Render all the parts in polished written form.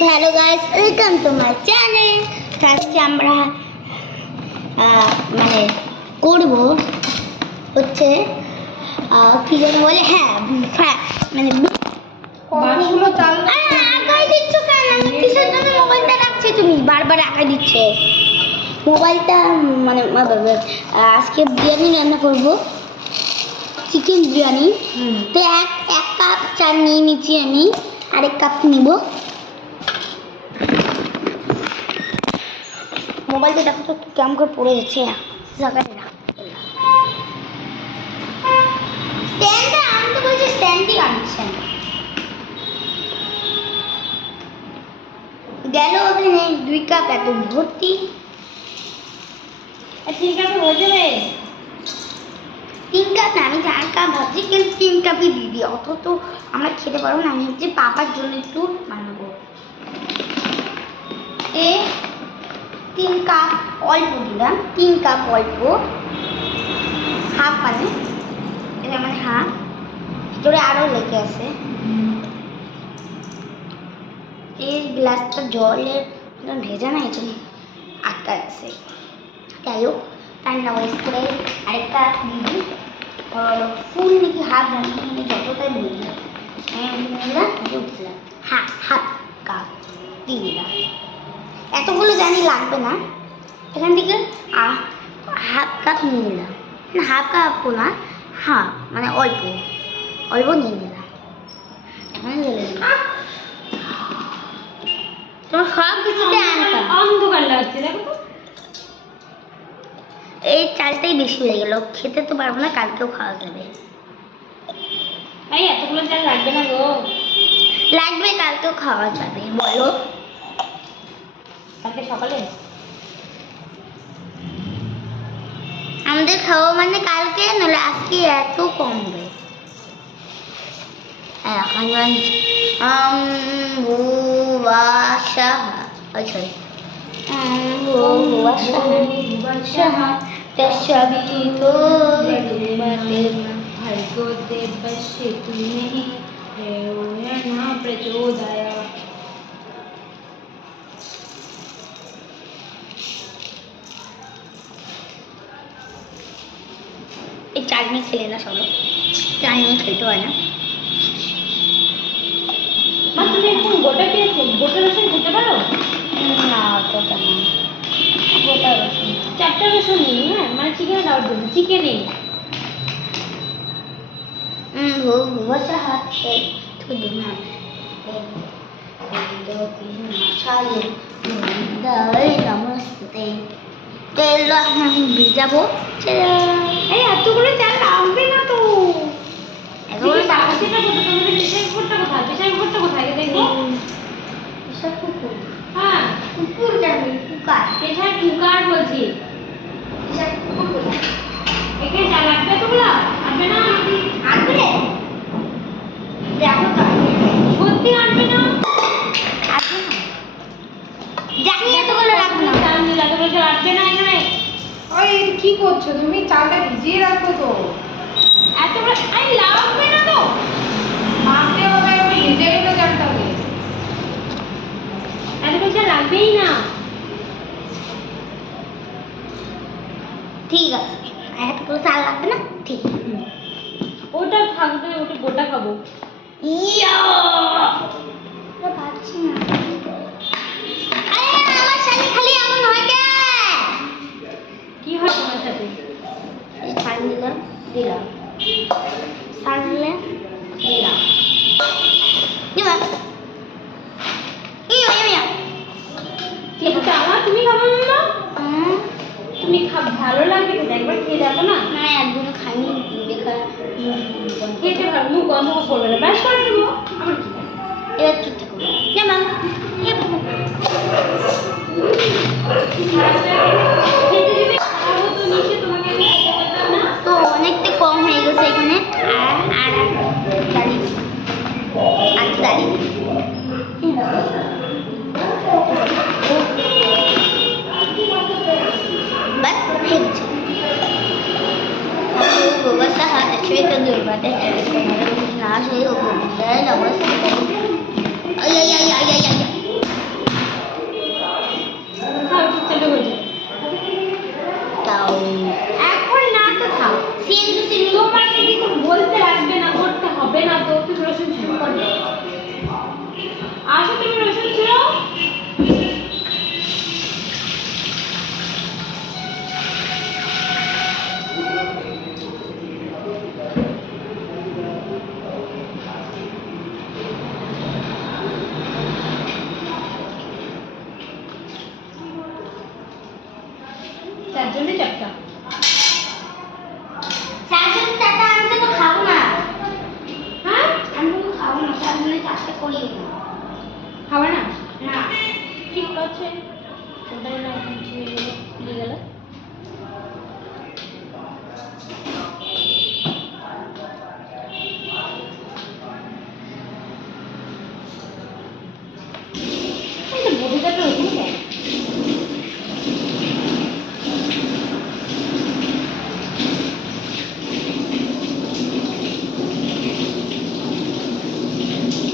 Hello guys, welcome to my channel. আজকে আমরা মানে করব হচ্ছে কি যেন বলে, মানে বাসগুলো চাল আগাই দিচ্ছ কেন? কিসের জন্য মোবাইলটা রাখছে তুমি? বারবার আগাই দিচ্ছে মোবাইলটা। মানে আজকে বিরিয়ানি রান্না করব, চিকেন বিরিয়ানি। তো এক কাপ চাল নিয়ে নিচ্ছি আমি, আরেক কাপ নিব। মোবাইলটা দেখো তো কেমন করে পড়ে যাচ্ছে জায়গায় না। স্ট্যান্ডটা আনতে বলছি, স্ট্যান্ডই আনছেন। গেল ওখানে 2 কাপ এত ভর্তি। ঠিক আছে, হয়ে যাবে। 3 কাপ না, আমি 4 কাপ ভাবছি, কিন্তু 3 কাপই দিদি, অত তো আমরা খেতে পারবো না। আমি হচ্ছে পাপার জন্য একটু বানাবো। 3 কাপ অল্প দিলাম, 3 কাপ অল্প, হাফ মানে এটা মানে হাফ, ভিতরে আরও লেগে আছে। এই গ্লাসটা জলের ভেজা না, এই জন্য আটকা গেছে। যাই হোক, তার না ওয়েস্ট করে আরেকটা দিদি ফুল নাকি হাফ জানি, মানে যতটাই বললাম উঠলাম হাফ কাপ দিয়ে দিলাম। এতগুলো জানি লাগবে না, এখান থেকে হাফ কাপ নিয়ে নিলাম। হাফ কাপ না, মানে অল্প অল্প নিয়ে নিলাম। এখন ঢেলে দিলাম। তোমার সব কিছুতে আনতাম, অন্ধকার লাগছে, দেখো তো। এই চালটাই বেশি হয়ে গেল, খেতে তো পারবো না, কালকেও খাওয়া যাবে। এই এতগুলো চাল লাগবে না গো। লাগবে, কালকেও খাওয়া যাবে। বলো কালকে সকালে আমাদের খাওয়া মানে কালকে, নাহলে আজকে এত কম হবে। এই চাটনি খেলে না, সব চাটনি খেলতে হয় না। মা, তুমি এখন গোটা রসুন খেতে পারো? না, অতটা না, গোটা রসুন। 4টা রসুন নিই, হ্যাঁ, মানে চিকেন দেওয়ার জন্য। চিকেনে ভুবসা হাতে থুদু না নমস্তে। তেল ভিজাবো। এই এতগুলো চাল লাগবে না তো। এতগুলো চাল সেটা কোথায়? তোমাদের প্রেসার কুকারটা কোথায়? প্রেসার কুকারটা কোথায় দেখো। এসব কুকুর, হ্যাঁ, কুকুর যাবে, কুকার। প্রেসার কুকার বলছি। এসব কুকুর কোথায়? এখানে চাল লাগবে এতগুলো? আনবে না? আনবে দেখো তো, সত্যি আনবে না? আসবে না, জানি এতগুলো রাখবো না। চাল নিলে এতগুলো চাল আসবে না এখানে। ওই কি করছো তুমি? চালটা ভিজিয়ে রাখো তো। এতগুলো আরে লাগবে না তো। মাখতে হবে, ওই ভিজে গেলে চালটাকে। এতগুলো চাল লাগবেই না। ঠিক আছে, এতগুলো চাল লাগবে না, ঠিক আছে। ওটা থাকবে, ওটা গোটা খাবো। ইয়া পাচ্ছি না। আরে আমার সাথে খালি এমন হয় কেন? কি হয় তোমার সাথে? এই ছাড় নিলাম, দিলাম, ছাড় নিলে দিলাম, দিলাম। কিন্তু আমার তুমি খাবো না? তুমি ভালো লাগবে খেতে, একবার খেয়ে দেখো না। না, একদিন খাইনি, দেখা খেতে ভালো, মুখ গন্ধ করবে না, ব্যাস করে দেবো। আমার কি এবার ঠিকঠাক হবে। যেমন খেতে দিবে, খাবো তো নিচে, তোমাকে আমি খেতে বলতাম না। তো অনেকটা কম হয়ে গেছে এখানে, আর দাঁড়িয়ে বাস হয়ে গেছে। Cerita dulu, berarti nah saya hukum saya nomor 1. Ay. তার জন্য চারটা। চারজন চারটা আমি তো খাবো না। হ্যাঁ, আমি তো খাবো না, তার জন্য চারটে করি না। খাবে না? না। ঠিক আছে, ওটা না খুলে গেল। বডিটাকে ওখানে দেয়।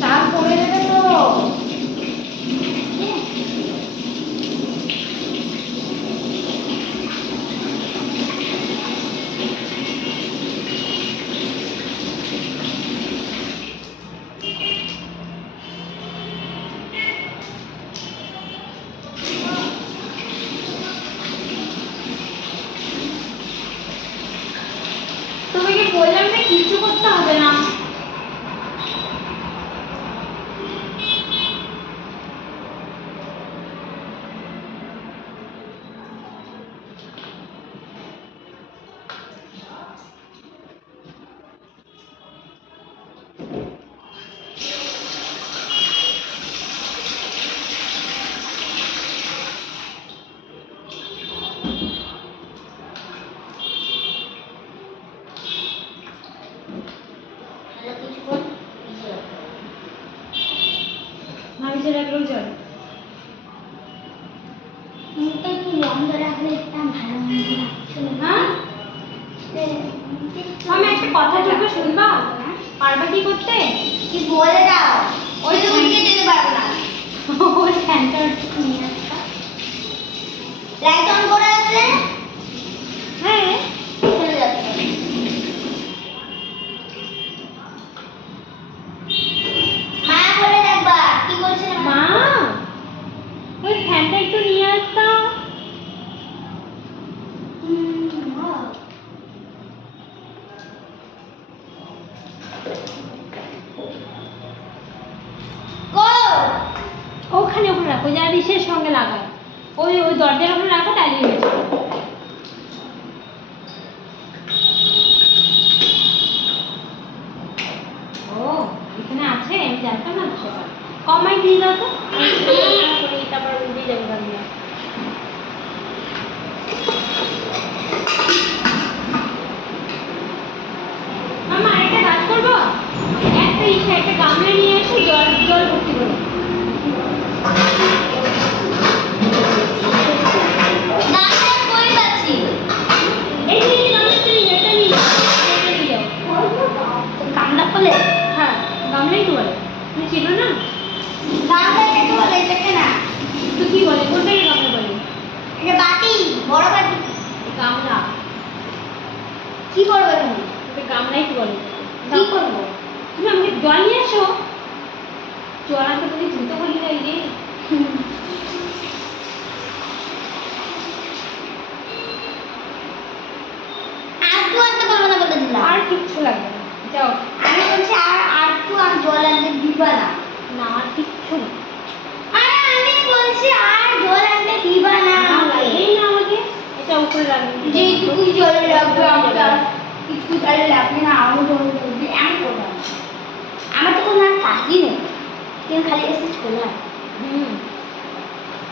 চাল পড়ে যাবে তো। তোমাকে বললাম না কিচ্ছু করতে হবে না। তাহলে কিছুক্ষণ ভিজিয়ে রাখতে হবে। ভাবিছে রাখলেও চলে। মুখটা একটু বন্ধ রাখলে একটা ভালো মন্দ লাগছে না। হ্যাঁ, আমি একটা কথা বলবো, শুনবা? পারবা কি করতে? কি বলে দাও, ওই তো উঠে যেতে পারবো না। ওই ফ্যানটা একটু নিয়ে আসবা। লাইট অন করে আছে, হ্যাঁ, চলে যাচ্ছে। মা বলে রাখবা কি করছে মা, ওই ফ্যানটা একটু নিয়ে আসতা। ওখানে ওখানে রাখো, যা ডিশের সঙ্গে লাগায়। ওই ওই দরজার ওখানে রাখো, তাহলেই হয়েছে। ও, এখানে আছে, আমি জানতাম না তো সেটা। কমাই দিয়ে দাও তো। তারপর উঠে যাবে গাড়ি। মামা আরেকটা কাজ করবো, একটা গামলা নিয়ে এসে জল জল ভর্তি করো। গামলা কই পাচ্ছি? এই যে গামলাটা নিয়ে যাও, এটা নিয়ে যাও, এটা নিয়ে যাও। গামলা বলে? হ্যাঁ, গামলাই তো বলে, তুমি চিনো না? গামলা এটাকে বলে, এটাকে না। তো কি বলে, কোনটাকে গামলা বলে? এটা বাটি, বড় বাটি। গামলা। কি করবে তুমি? ওটা গামলাই তো বলে। কি করবো? তুমি আমাকে জল নিয়ে আসো। জল আনতে বলি ধুতে বলি না, এই যে। আর তো আনতে পারবো না বলে দিলাম। আর কিচ্ছু লাগবে না, যাও। আমি বলছি আর তো আর জল আনতে দিবা না। না, আর কিচ্ছু না। আরে আমি বলছি আর জল আনতে দিবা না। লাগবেই না আমাকে, এটা উপরে রাখবে। যেটুকু জল লাগবে আমাকে কিছু তাহলে লাগবে না, আরো জল লাগবে, আমি করবো না। আমার তো কোনো আর কাজই নেই, কেউ খালি এসে ছোলা।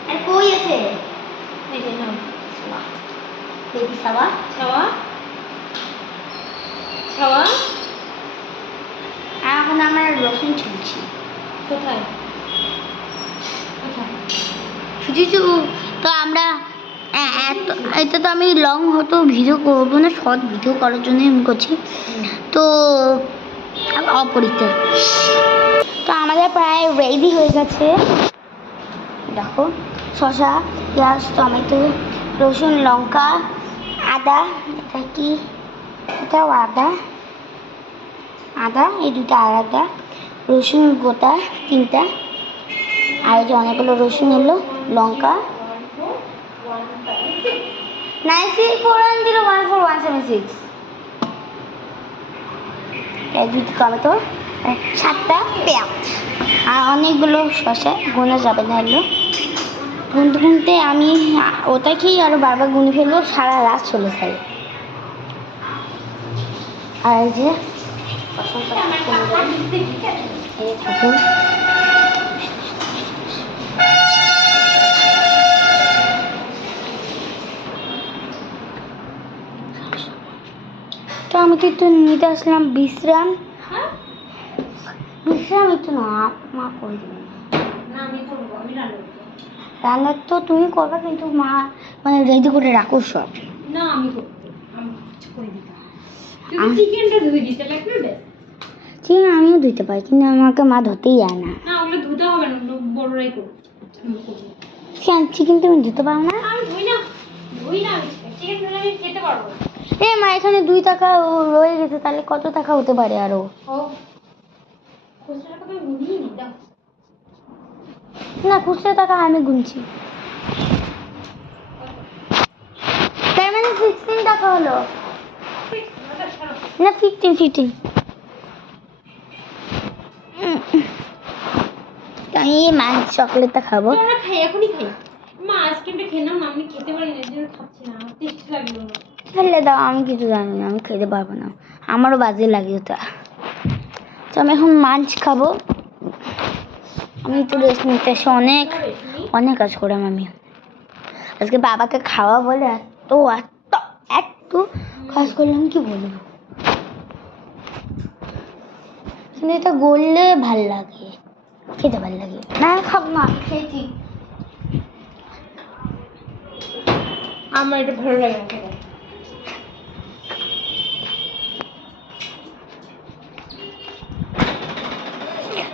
আর কই আছে এই যে নাও। বেবি সাবা? ছাওয়া ছাওয়া আর এখন আমার রসুন ছিলছি। কোথায় কোথায়? বুঝেছো তো আমরা এটা তো আমি লং হয়তো ভিডিও করবো না, শর্ট ভিডিও করার জন্য আমি করছি। তো অপরিচিত তো আমাদের প্রায় রেডি হয়ে গেছে। দেখো, শসা, পেঁয়াজ, টমেটো, রসুন, লঙ্কা, আদা। এটা কি? এটাও আদা, আদা, এই দুটো আদা, রসুন গোটা 3টা, আর এই যে অনেকগুলো রসুন এলো, লঙ্কা। 9641014176। এই দুটো টমেটো, 7টা পেঁয়াজ, আর অনেকগুলো শসা, গোনা যাবে না এলো। গুনতে গুনতে আমি ওটাকেই আরো বারবার গুনে ফেলবো, সারা রাত চলে যায়। আর এই যে এই ঠাকুর তো আমি তো একটু নিতে আসলাম বিশ্রাম। হ্যাঁ বিশ্রাম একটু না মা করে দেবে। না আমি করবো, আমি রান্না করবো। রান্না তো তুমি করবে, কিন্তু মা মানে রেডি করে রাখো সব। না আমি করবো, আমি কিছু করে দিতাম। তুই চিকেনটা ধুয়ে দিতে লাগবে ব্যাস। ঠিক আমিও ধুতে পারি, কিন্তু আমাকে মা ধুতেই যায় না। না ওগুলো ধুতে হবে না, ওগুলো বড়রাই করবো। আমি করবো। চিকেন তুমি ধুতে পারো না? আমি ধুই না, ধুই না আমি চিকেন ধুলে আমি খেতে পারবো না। এ মা এখানে 2 টাকা রয়ে গেছে, তাহলে কত টাকা হতে পারে আরো? ও খুচরা টাকা তুমি গুনিয়ে নি দাও। না খুচরো টাকা আমি গুনছি, তার মানে 16 টাকা হলো। না 15 আমি মাছ চকলেটটা খাবো। আমরা খাই, এখনই খাই। মা আইসক্রিমটা খেলাম না, আমি খেতে পারি না, এর জন্য খাচ্ছি না, আমার টেস্ট লাগলো না। ফেলে দাও, আমি কিছু জানি না, আমি খেতে পারবো না, আমারও বাজে লাগে ওটা। তো আমি এখন মাছ খাবো। আমি একটু রেস্ট নিতে এসে অনেক অনেক কাজ করলাম আমি আজকে। বাবাকে খাওয়া বলে এত এত এত কাজ করলাম কি বলবো, কিন্তু এটা গললে ভাল লাগে, খেতে ভাল লাগে না। খাবো না, আমি খেয়েছি। আমার এটা ভালো লাগে না খেতে।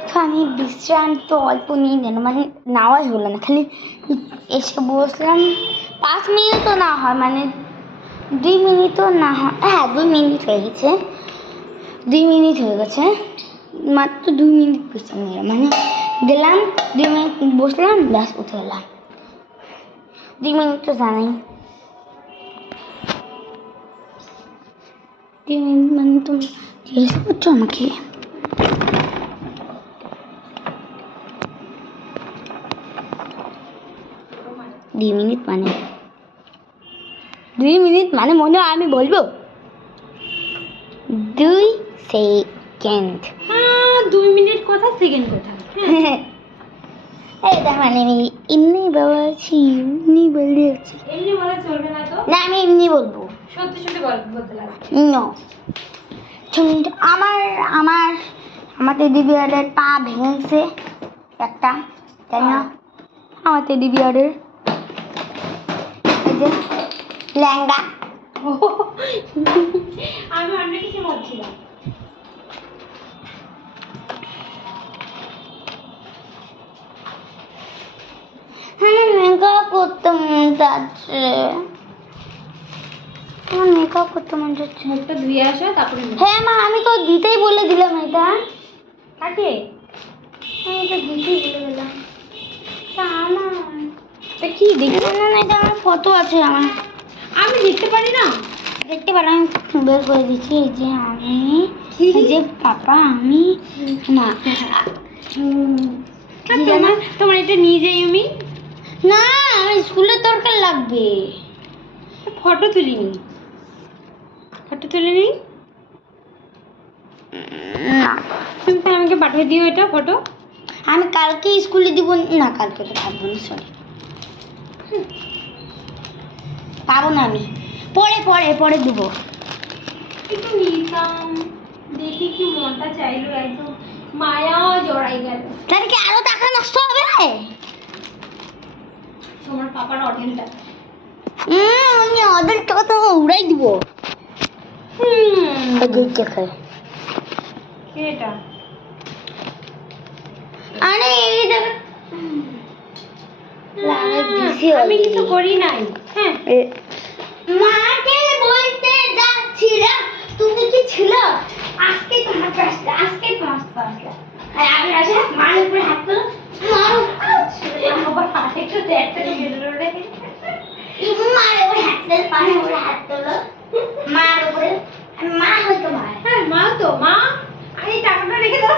তো আমি বিশ্রাম তো অল্প নিয়ে নিলাম, মানে নেওয়াই হলো না, খালি এসে বসলাম। 5 মিনিটও না হয়, মানে 2 মিনিটও না হয়, হ্যাঁ 2 মিনিট হয়ে গেছে, 2 মিনিট হয়ে গেছে, মাত্র 2 মিনিট বিশ্রাম নিলাম, মানে গেলাম 2 মিনিট বসলাম, ব্যাস উঠে এলাম। 2 মিনিট তো জানাই, 2 মিনিট মানে তুমি জিজ্ঞেস করছো আমাকে? দুই মিনিট মানে মনে হয় আমি বলবো 2 সেকেন্ড। হ্যাঁ 2 মিনিট কথা, সেকেন্ড কথা। এটা মানে আমি এমনি বলছি, এমনি বলে যাচ্ছি। এমনি বলা চলবে না তো, না আমি এমনি বলবো। সত্যি সত্যি বলতে লাগবে। নো আমার আমার আমার টেডি বিয়ারের পা ভেঙেছে একটা, তাই না? আমার টেডি বিয়ারের এই যে ল্যাঙ্গা। আমি অন্য কিছু ভাবছিলাম। হ্যাঁ মেকআপ করতে মন যাচ্ছে, আমার মেকআপ করতে মন যাচ্ছে। মুখটা ধুয়ে আসো তারপরে হ্যাঁ মা আমি তো দিতেই বলে দিলাম এটা। কাকে আমি তো দিতেই বলে দিলাম। আমার তা কি দেখি, না না এটা আমার ফটো আছে, আমার আমি দেখতে পারি না। দেখতে পারো, আমি বের করে দিচ্ছি। এই যে আমি, কি? এই যে পাপা, আমি মা। তোমার এটা নিয়ে যাই আমি। না আমার স্কুলের দরকার লাগবে। ফটো তুলিনি, ফটো তুলে নিই। না তুমি তো আমাকে পাঠিয়ে দিও এটা ফটো। আমি কালকে স্কুলে দিব না, কালকে তো থাকবো না, সরি পাবো না আমি, পরে পরে পরে দেবো। একটু নিতাম, দেখি কি মনটা চাইলো, একদম মায়া জড়াই গেল। তাহলে কি আরো টাকা নষ্ট হবে? তোমার পাপার অর্ডারটা। আমি অর্ডার টাকা তো উড়াই দিব। এটা আরে এইটা আমি কিছু করি নাই। হ্যাঁ মাকে বলতে যাচ্ছিলাম, তুমি কি ছিল আজকে তোমার কাজটা, আজকে তোমার কাজটা। আর আমি আসে মার উপরে হাত তুলো, মারো আবার আরেকটু দেখতে গেল রে। মার উপরে হাত তুলো, পায়ের উপরে হাত তুলো, মার উপরে, মা হয়তো মার। হ্যাঁ মা তো মা, আমি টাকাটা রেখে দাও।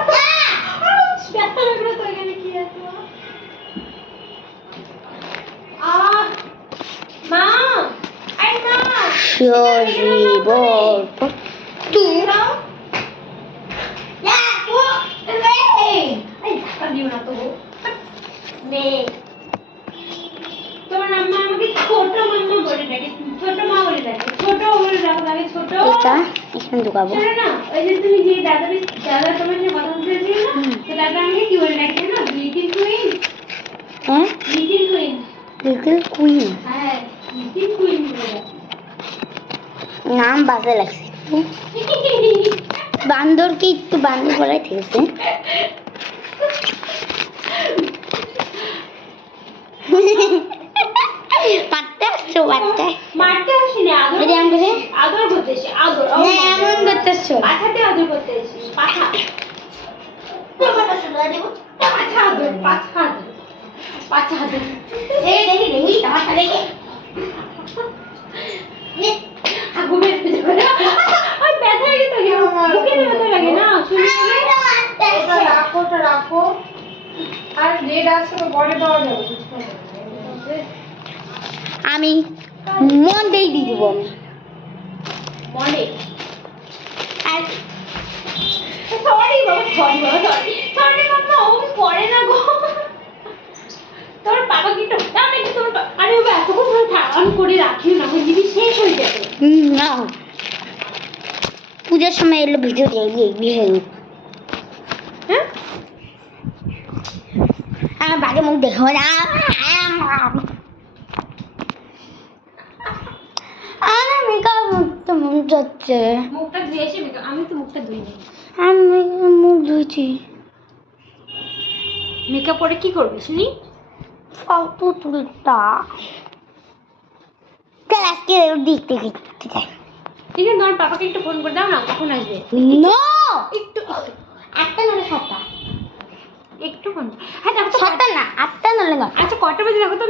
ব্যথা লাগলো তো, এখানে কি আছে? শিব তুই এই ধাক্কা দিও না তো গো। মেয়ে তোমার আম্মা আমাকে ছোট মাম্মা বলে ডাকে, ছোট মা বলে ডাকে, ছোট বলে ডাকো, তাকে ছোট। এটা এখানে ঢুকাবো। শোনো না, ওই যে তুমি যে দাদা তোমার যে কথা বলতে চেয়েছিলে না, তো দাদা আমাকে কি বলে ডাকছে না, লিটিল কুইন। হ্যাঁ লিটিল কুইন। লিটল কুইন হ্যাঁ, লিটিল কুইন বলে ডাকে। নাম বাজে লাগছে। বান্দরকে একটু বান্দর বলাই থেকেছে। মারতে আসছো বাচ্চা? মারতে আসিনি, আদর যদি আমি বলি? আদর করতে এসেছি, আদর। ও না মা। এমন করতেছো। পাছাতে আদর করতে এসেছি, পাছা। পাছা আদর, পাছা আদর, পাছা আদর। এই দেখি দেখি তামাশা দেখি। আগুনের ভিতরে। ওই ব্যথা লাগে তো, বুকে ব্যথা লাগে না, শুনলে? ওটা রাখো, ওটা রাখো। আর রেড আছে তো পরে দেওয়া যাবে, বুঝতে পারবে। আমি মন দিয়ে দিয়ে দিব আমি। মনে। আর সরি বাবা, সরি বাবা, সরি। সরি বাবা, ও পড়ে না গো। তোমার বাবা কি তো, আমি কি তোমার আরে বাবা এতক্ষণ ধরে ঠান করে রাখিও না, ওই জিনিস শেষ হয়ে যাবে। না পূজার সময় এলো ভিডিও দিয়ে হ্যাঁ? আমার বাজে মুখ দেখো না। আমি কার মুখটা মন যাচ্ছে। মুখটা ধুয়ে এসে আমি তো মুখটা ধুইনি। আমি মুখ ধুইছি। মেকআপ পরে কি করবি শুনি? ফটো তুলতা চল আজকে দেখতে দেখতে যাই। ঠিক আছে, তোমার পাপাকে একটু ফোন করে দাও না, কখন আসবে? নো একটু একটা নলে সাতটা একটু ফোন। হ্যাঁ দেখো তো, সাতটা না আটটা নলে না আচ্ছা কটা বাজে দেখো তো।